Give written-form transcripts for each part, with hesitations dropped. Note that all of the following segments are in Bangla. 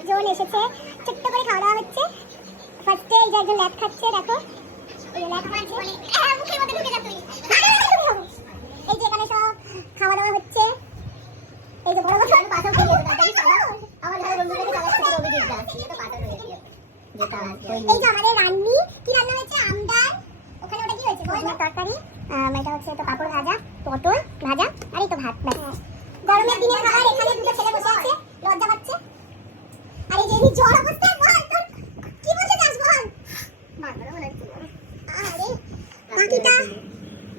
লোকজন এসেছে, ছোট্ট করে খাওয়া দাওয়া হচ্ছে। ফার্স্টে এই যে একজন ল্যাব খাচ্ছে, দেখো এই ল্যাব খাচ্ছে, মুখের মধ্যে ঢুকে যা তুই। এই যে এখানে সব খাওয়া দাওয়া হচ্ছে। এই যে বড় বড় পাথর দিয়ে আমার ঘরে বন্ধুদেরকে চালাচ্ছে অভিযোগটা আছে, এটা পাথর হয়ে গেছে। এই যে আমাদের রান্নি কি রান্না হয়েছে, আমডাল, ওখানে ওটা কি হয়েছে বল, তরকারি, এটা হচ্ছে তো পাপড় ভাজা, পটল ভাজা, আর এই তো ভাত। গরমের দিনের খাবার। এখানে দুটো ছেলে বসে আছে, লজ্জা পাচ্ছে। আর এই যে এই জ্বর অবস্থায় বল তোর কি বলতে চাস বল। আরে বাকিটা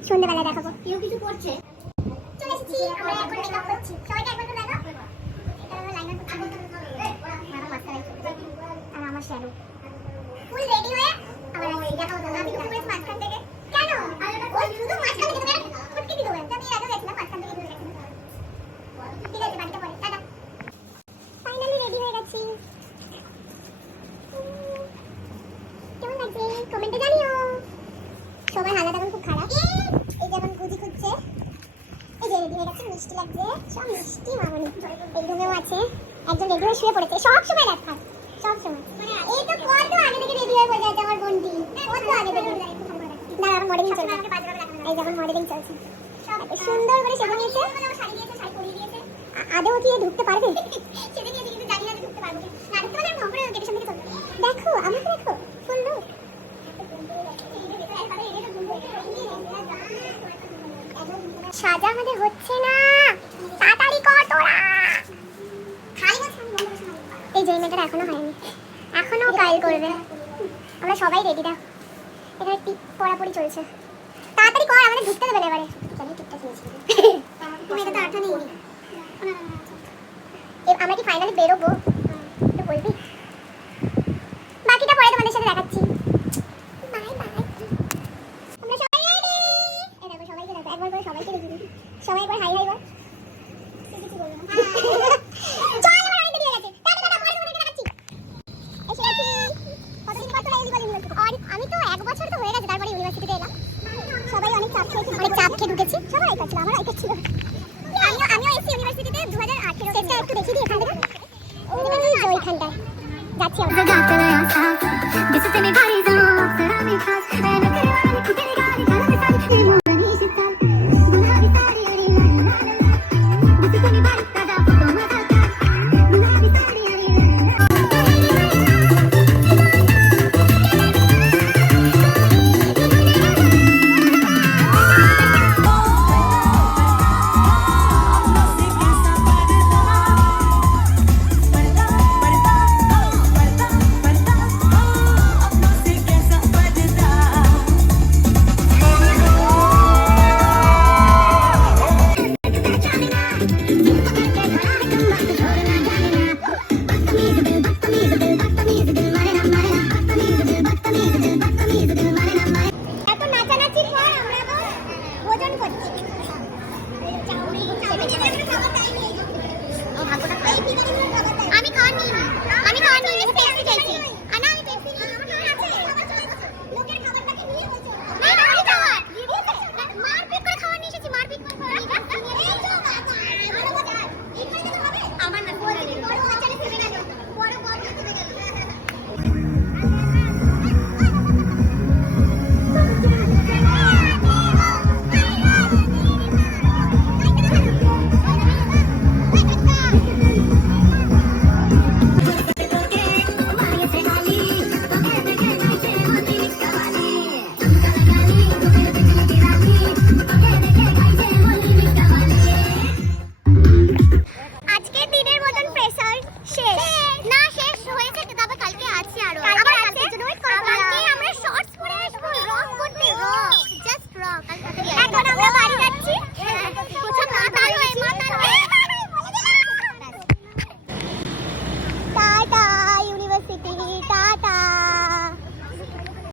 সন্ধ্যাবেলা দেখাবো। কেউ কিছু করছে। চলে এসেছি, আমরা এখন মেকআপ করছি। সবাইকে একবার তো দেখা। এটা হলো লাইনার করতে হবে। আমার মাস্টার আর আমার শ্যাডো ফুল রেডি হয়ে আমরা দেখাবো। আমি তো পুরো মাঝখান থেকে কেন ওই শুধু মাঝখান থেকে তোকে ফুটকে দিতে হবে। আমি আগে গেছিলাম মাঝখান থেকে ধরে রাখছি। ঠিক আছে, বাকিটা পরে। টাটা। ফাইনালি রেডি হয়ে গেছি। কেমন লাগছে কমেন্টে জানিও। সবাই হালাত এখন খুব খারাপ। এই যে এখন গুজি খুঁজছে। এই যে রেডি হয়ে গেছে, মিষ্টি লাগছে, সব মিষ্টি মামনি। এই রুমেও আছে একজন রেডি হয়ে শুয়ে পড়েছে, সব সময় রাত খায়, সব সময়। এই তো কত আগে থেকে রেডি হয়ে বসে আছে আমার বোনটি, কত আগে থেকে। না এখন মডেলিং চলছে, এই যখন মডেলিং চলছে এত সুন্দর করে সেজে নিয়েছে। শাড়ি দিয়েছে, শাড়ি পরিয়ে দিয়েছে। আদৌ কি ঢুকতে পারবে? সেজে নিয়েছে কিন্তু জানি না ঢুকতে পারবে না। ঢুকতে পারলে ভঙ্গরে গেটের সামনে চলবে। দেখো আমাকে দেখো, ফুল লুক। সাজা আমাদের হচ্ছে না, তাড়াতাড়ি কর তোরা। এই যে মেয়েটা এখনো হয়নি, এখনো কাল করবে। আমরা সবাই রেডি। দাও এখানে টিপ পড়াপড়ি চলছে, তাড়াতাড়ি কর, আমাদের ঢুকতে দেবে না এবারে। জানি টিপটা কিনেছি মেয়েটা তো আঠা নেই। আমরা কি ফাইনালি বেরোবো একটু বলবি? বাকিটা পরে তোমাদের সাথে দেখাচ্ছি। Bye bye. আমরা সবাই রেডি। এই দেখো সবাইকে দেখো, একবার করে সবাইকে রেডি। সবাই একবার হাই হাই বল। কিছু বলবো না। চল আমার অনেক দেরি হয়ে গেছে। টাটা টাটা, পরে তোমাদেরকে দেখাচ্ছি। এসে গেছি। কতদিন পর তো এলি বল ইউনিভার্সিটি। আর আমি তো 1 বছর তো হয়ে গেছে তারপরে ইউনিভার্সিটিতে এলাম। সবাই অনেক চাপ খেয়েছে, অনেক চাপ খেয়ে ঢুকেছি। সবাই আইকাচ্ছিল, আমারও আইকাচ্ছিল। আমিও এসেছি ইউনিভার্সিটিতে 2018। সেটা একটু দেখি দিই এখান থেকে। ওইখানটায় যাচ্ছি আমরা।